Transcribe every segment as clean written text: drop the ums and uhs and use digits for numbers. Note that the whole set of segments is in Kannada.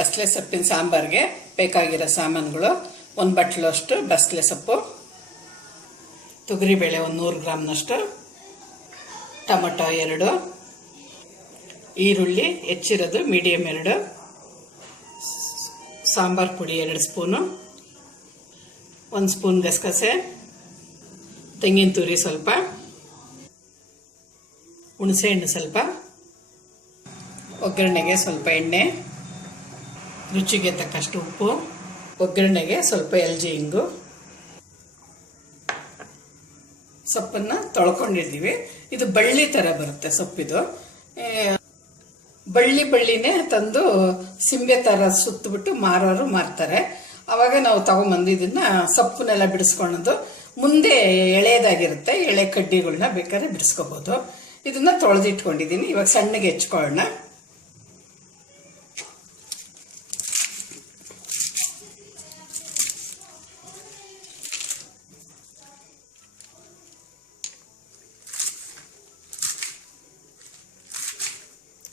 ಬಸಳೆ ಸೊಪ್ಪಿನ ಸಾಂಬಾರಿಗೆ ಬೇಕಾಗಿರೋ ಸಾಮಾನುಗಳು: 1 ಬಟ್ಲಷ್ಟು ಬಸಳೆ ಸೊಪ್ಪು, ತೊಗರಿಬೇಳೆ 100 ಗ್ರಾಮ್ನಷ್ಟು, ಟೊಮಟೊ 2, ಈರುಳ್ಳಿ ಹೆಚ್ಚಿರೋದು ಮೀಡಿಯಮ್ 2, ಸಾಂಬಾರು ಪುಡಿ 2 ಸ್ಪೂನು, 1 ಸ್ಪೂನ್ ಗಸಗಸೆ, ತೆಂಗಿನ ತುರಿ ಸ್ವಲ್ಪ, ಹುಣಸೆಹಣ್ಣು ಸ್ವಲ್ಪ, ಒಗ್ಗರಣೆಗೆ ಸ್ವಲ್ಪ ಎಣ್ಣೆ, ರುಚಿಗೆ ತಕ್ಕಷ್ಟು ಉಪ್ಪು, ಒಗ್ಗರಣೆಗೆ ಸ್ವಲ್ಪ ಎಲ್ಚಿ ಹಿಂಗು. ಸೊಪ್ಪನ್ನು ತೊಳ್ಕೊಂಡಿದ್ದೀವಿ. ಇದು ಬಳ್ಳಿ ಥರ ಬರುತ್ತೆ ಸೊಪ್ಪಿದು. ಬಳ್ಳಿನೇ ತಂದು ಸಿಂಬೆ ಥರ ಸುತ್ತಬಿಟ್ಟು ಮಾರೋರು ಮಾರ್ತಾರೆ. ಆವಾಗ ನಾವು ತಗೊಂಬಂದು ಇದನ್ನು ಸೊಪ್ಪನ್ನೆಲ್ಲ ಬಿಡಿಸ್ಕೊಳ್ಳೋದು. ಮುಂದೆ ಎಳೆದಾಗಿರುತ್ತೆ, ಎಳೆ ಕಡ್ಡಿಗಳನ್ನ ಬೇಕಾದ್ರೆ ಬಿಡಿಸ್ಕೋಬೋದು. ಇದನ್ನು ತೊಳೆದಿಟ್ಕೊಂಡಿದ್ದೀನಿ. ಇವಾಗ ಸಣ್ಣಗೆ ಹೆಚ್ಕೊಳ್ಳೋಣ.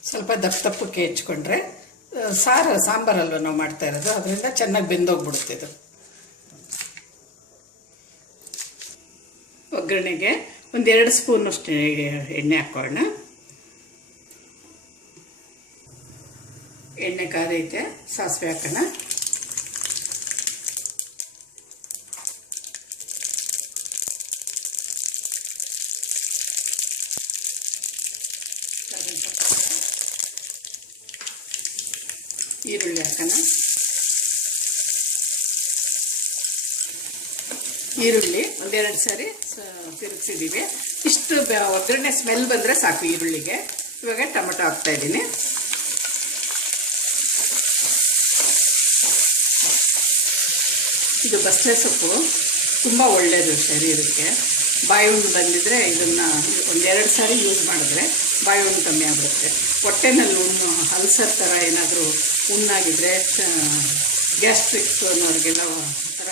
ಸ್ವಲ್ಪ ದಪ್ಪಕ್ಕೆ ಹೆಚ್ಕೊಂಡ್ರೆ ಸಾಂಬಾರಲ್ವ ನಾವು ಮಾಡ್ತಾ ಇರೋದು, ಅದರಿಂದ ಚೆನ್ನಾಗಿ ಬೆಂದೋಗ್ಬಿಡುತ್ತೆ ಇದು. ಒಗ್ಗರಣೆಗೆ 1-2 ಸ್ಪೂನಷ್ಟು ಎಣ್ಣೆ ಹಾಕೋಣ. ಎಣ್ಣೆ ಕಾದೈತೆ, ಸಾಸಿವೆ ಹಾಕೋಣ. ಈರುಳ್ಳಿ ಹಾಕೋಣ. ಈರುಳ್ಳಿ 1-2 ಸಾರಿ ತಿರುಗಿಸಿದ್ದೀವಿ. ಇಷ್ಟು ಒಗ್ಗರಣೆ ಸ್ಮೆಲ್ ಬಂದರೆ ಸಾಕು ಈರುಳ್ಳಿಗೆ. ಇವಾಗ ಟೊಮಟೊ ಹಾಕ್ತಾ ಇದ್ದೀನಿ. ಇದು ಬಸಳೆ ಸೊಪ್ಪು ತುಂಬ ಒಳ್ಳೆಯದು ಶರೀರಕ್ಕೆ. ಬಾಯಿ ಹುಣ್ಣು ಬಂದಿದ್ರೆ ಇದನ್ನು 1-2 ಸಾರಿ ಯೂಸ್ ಮಾಡಿದ್ರೆ ಬಾಯಿ ಹುಣ್ಣು ಕಮ್ಮಿ ಆಗುತ್ತೆ. ಹೊಟ್ಟೆನಲ್ಲಿ ಹುಣ್ಣು, ಅಲ್ಸರ್ ಥರ ಏನಾದರೂ ಹುಣ್ಣಾಗಿದ್ದರೆ, ಗ್ಯಾಸ್ಟ್ರಿಕ್ ಅನ್ನೋರಿಗೆಲ್ಲ ಥರ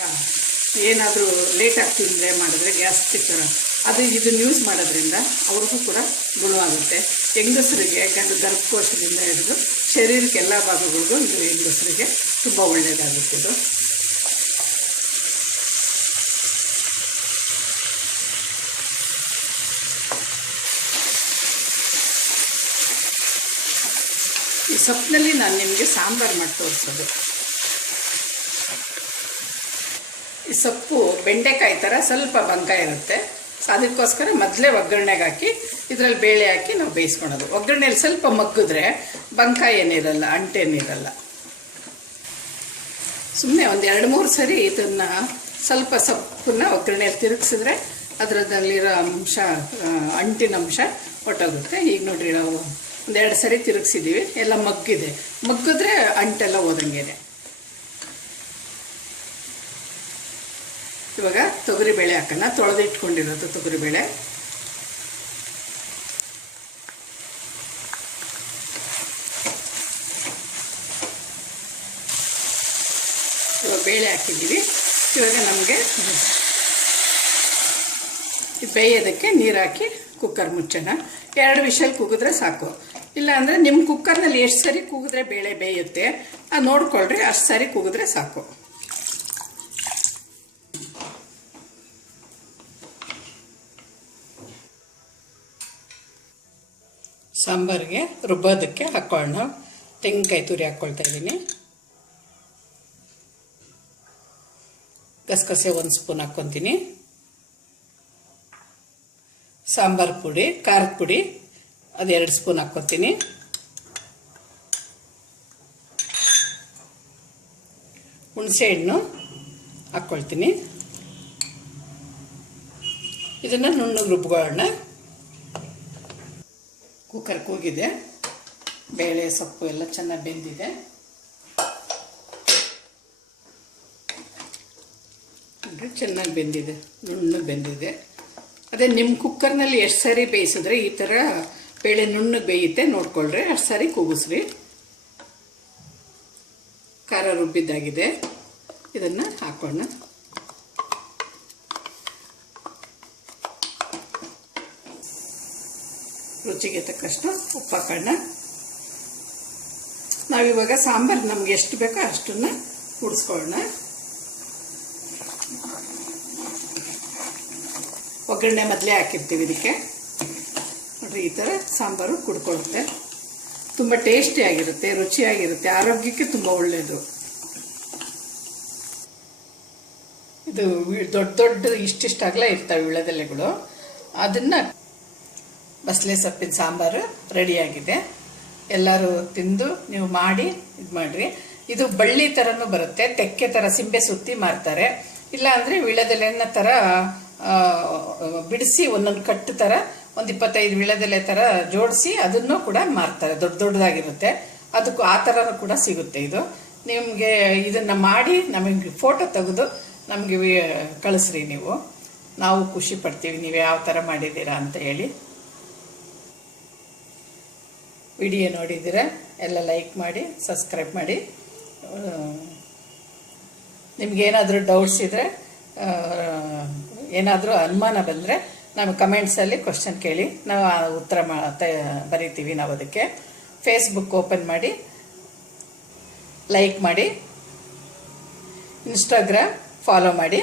ಏನಾದರೂ ಲೇಟಾಗಿ ತಿಂದರೆ ಮಾಡಿದ್ರೆ ಗ್ಯಾಸ್ಟ್ರಿಕ್ ಥರ ಇದನ್ನು ಯೂಸ್ ಮಾಡೋದ್ರಿಂದ ಅವ್ರಿಗೂ ಕೂಡ ಗುಣವಾಗುತ್ತೆ. ಹೆಂಗಸರಿಗೆ ಗರ್ಭಕೋಶದಿಂದ ಹಿಡಿದು ಶರೀರಕ್ಕೆ ಎಲ್ಲ ಭಾಗಗಳಿಗೂ ಇದು ಹೆಂಗಸರಿಗೆ ತುಂಬ ಒಳ್ಳೆಯದಾಗುತ್ತೆ. ಇದು ಈ ಸೊಪ್ಪಿನಲ್ಲಿ ನಾನು ನಿಮಗೆ ಸಾಂಬಾರು ಮಾಡಿ ತೋರಿಸೋದು. ಈ ಸೊಪ್ಪು ಬೆಂಡೆಕಾಯಿ ಥರ ಸ್ವಲ್ಪ ಬಂಕ ಇರುತ್ತೆ. ಅದಕ್ಕೋಸ್ಕರ ಮೊದಲೇ ಒಗ್ಗರಣೆಗೆ ಹಾಕಿ ಇದರಲ್ಲಿ ಬೇಳೆ ಹಾಕಿ ನಾವು ಬೇಯಿಸ್ಕೊಳೋದು. ಒಗ್ಗರಣೆಯಲ್ಲಿ ಸ್ವಲ್ಪ ಮಗ್ಗಿದ್ರೆ ಬಂಕ ಏನಿರಲ್ಲ, ಅಂಟೇನಿರಲ್ಲ. ಸುಮ್ಮನೆ 1-2-3 ಸರಿ ಇದನ್ನು ಸ್ವಲ್ಪ ಸೊಪ್ಪನ್ನ ಒಗ್ಗರಣೆಯಲ್ಲಿ ತಿರುಗಿಸಿದ್ರೆ ಅದರಲ್ಲಿರೋ ಅಂಶ, ಅಂಟಿನ ಅಂಶ ಹೊಟ್ಟೋಗುತ್ತೆ. ಈಗ ನೋಡ್ರಿ, ನಾವು 1-2 ಸರಿ ತಿರುಗಿಸಿದ್ದೀವಿ, ಎಲ್ಲ ಮಗ್ಗಿದೆ. ಮಗ್ಗಿದ್ರೆ ಅಂಟೆಲ್ಲ ಹೋದಂಗೆ. ಇವಾಗ ತೊಗರಿಬೇಳೆ ಹಾಕೋಣ. ತೊಳೆದಿಟ್ಕೊಂಡಿರೋದು ತೊಗರಿಬೇಳೆ. ಇವಾಗ ಬೇಳೆ ಹಾಕಿದ್ದೀವಿ. ಇವಾಗ ನಮಗೆ ಬೇಯೋದಕ್ಕೆ ನೀರು ಹಾಕಿ ಕುಕ್ಕರ್ ಮುಚ್ಚೋಣ. 2 ವಿಷಲ್ ಕೂಗಿದ್ರೆ ಸಾಕು. ಇಲ್ಲಾಂದರೆ ನಿಮ್ಮ ಕುಕ್ಕರ್ನಲ್ಲಿ ಎಷ್ಟು ಸರಿ ಕೂಗಿದ್ರೆ ಬೇಳೆ ಬೇಯುತ್ತೆ ಅದು ನೋಡ್ಕೊಳ್ರಿ. ಅಷ್ಟು ಸರಿ ಕೂಗಿದ್ರೆ ಸಾಕು. ಸಾಂಬಾರಿಗೆ ರುಬ್ಬೋದಕ್ಕೆ ಹಾಕ್ಕೊಳ್ಳೋಣ. ತೆಂಗಿನಕಾಯಿ ತುರಿ ಹಾಕ್ಕೊಳ್ತಾ ಇದ್ದೀನಿ. ಗಸಗಸೆ 1 ಸ್ಪೂನ್ ಹಾಕ್ಕೊತೀನಿ. ಸಾಂಬಾರು ಪುಡಿ, ಖಾರದ ಪುಡಿ ಅದು 2 ಸ್ಪೂನ್ ಹಾಕ್ಕೊತೀನಿ. ಹುಣಸೆ ಹಣ್ಣು ಹಾಕ್ಕೊಳ್ತೀನಿ. ಇದನ್ನು ನುಣ್ಣಗೆ ರುಬ್ಕೊಳ್ಳೋಣ. ಕುಕ್ಕರ್ ಕೂಗಿದೆ, ಬೇಳೆ ಸೊಪ್ಪು ಎಲ್ಲ ಚೆನ್ನಾಗಿ ಬೆಂದಿದೆ. ಚೆನ್ನಾಗಿ ಬೆಂದಿದೆ, ನುಣ್ಣಗೆ ಬೆಂದಿದೆ. ಅದೇ ನಿಮ್ಮ ಕುಕ್ಕರ್ನಲ್ಲಿ ಎಷ್ಟು ಸಾರಿ ಬೇಯಿಸಿದ್ರೆ ಈ ಥರ ಬೇಳೆ ನುಣ್ಣಗೆ ಬೇಯುತ್ತೆ ನೋಡ್ಕೊಳ್ರಿ. ಅಷ್ಟು ಸಾರಿ ಕೂಗಿಸ್ರಿ. ಖಾರ ರುಬ್ಬಿದ್ದಾಗಿದೆ, ಇದನ್ನು ಹಾಕೋಣ. ರುಚಿಗೆ ತಕ್ಕಷ್ಟು ಉಪ್ಪು ಹಾಕೋಣ. ನಾವಿವಾಗ ಸಾಂಬಾರು ನಮ್ಗೆ ಎಷ್ಟು ಬೇಕೋ ಅಷ್ಟನ್ನ ಕೂಡಿಸ್ಕೊಳ್ಳೋಣ. ಒಗ್ಗರಣೆ ಮೊದಲೇ ಹಾಕಿರ್ತೀವಿ ಇದಕ್ಕೆ. ನೋಡ್ರಿ, ಈ ಥರ ಸಾಂಬಾರು ಕುಡ್ಕೊಳ್ಳುತ್ತೆ. ತುಂಬ ಟೇಸ್ಟಿಯಾಗಿರುತ್ತೆ, ರುಚಿಯಾಗಿರುತ್ತೆ, ಆರೋಗ್ಯಕ್ಕೆ ತುಂಬ ಒಳ್ಳೆಯದು. ಇದು ದೊಡ್ಡ ದೊಡ್ಡ ಇಷ್ಟಿಷ್ಟಾಗಲ ಇರ್ತವೆ ವೀಳ್ಯದೆಲೆಗಳು. ಅದನ್ನು ಬಸಳೆ ಸೊಪ್ಪಿನ ಸಾಂಬಾರು ರೆಡಿಯಾಗಿದೆ. ಎಲ್ಲರೂ ತಿಂದು ನೀವು ಮಾಡಿ ಇದು ಮಾಡಿರಿ. ಇದು ಬಳ್ಳಿ ಥರನೂ ಬರುತ್ತೆ, ತೆಕ್ಕೆ ಥರ ಸಿಂಬೆ ಸುತ್ತಿ ಮಾರ್ತಾರೆ. ಇಲ್ಲ ಅಂದರೆ ವೀಳ್ಯದೆಲೆನ ಥರ ಬಿಡಿಸಿ ಒಂದೊಂದು ಕಟ್ಟು ಥರ ಒಂದು 25 ವೀಳ್ಯದೆಲೆ ಥರ ಜೋಡಿಸಿ ಅದನ್ನು ಕೂಡ ಮಾರ್ತಾರೆ. ದೊಡ್ಡ ದೊಡ್ಡದಾಗಿರುತ್ತೆ. ಅದಕ್ಕೂ ಆ ಥರನೂ ಕೂಡ ಸಿಗುತ್ತೆ. ಇದು ನಿಮಗೆ ಇದನ್ನು ಮಾಡಿ ನಮಗೆ ಫೋಟೋ ತೆಗೆದು ನಮಗೆ ಕಳಿಸ್ರಿ ನೀವು. ನಾವು ಖುಷಿ ಪಡ್ತೀವಿ ನೀವು ಯಾವ ಥರ ಮಾಡಿದ್ದೀರಾ ಅಂತ ಹೇಳಿ. ವಿಡಿಯೋ ನೋಡಿದ್ದೀರಾ ಎಲ್ಲ ಲೈಕ್ ಮಾಡಿ, ಸಬ್ಸ್ಕ್ರೈಬ್ ಮಾಡಿ. ನಿಮಗೇನಾದರೂ ಡೌಟ್ಸ್ ಇದ್ದರೆ, ಏನಾದರೂ ಅನುಮಾನ ಬಂದರೆ ನಮಗೆ ಕಮೆಂಟ್ಸಲ್ಲಿ ಕ್ವಶನ್ ಕೇಳಿ, ನಾವು ಆ ಉತ್ತರ ಬರೀತೀವಿ. ನಾವು ಅದಕ್ಕೆ ಫೇಸ್ಬುಕ್ ಓಪನ್ ಮಾಡಿ, ಲೈಕ್ ಮಾಡಿ, ಇನ್ಸ್ಟಾಗ್ರಾಮ್ ಫಾಲೋ ಮಾಡಿ.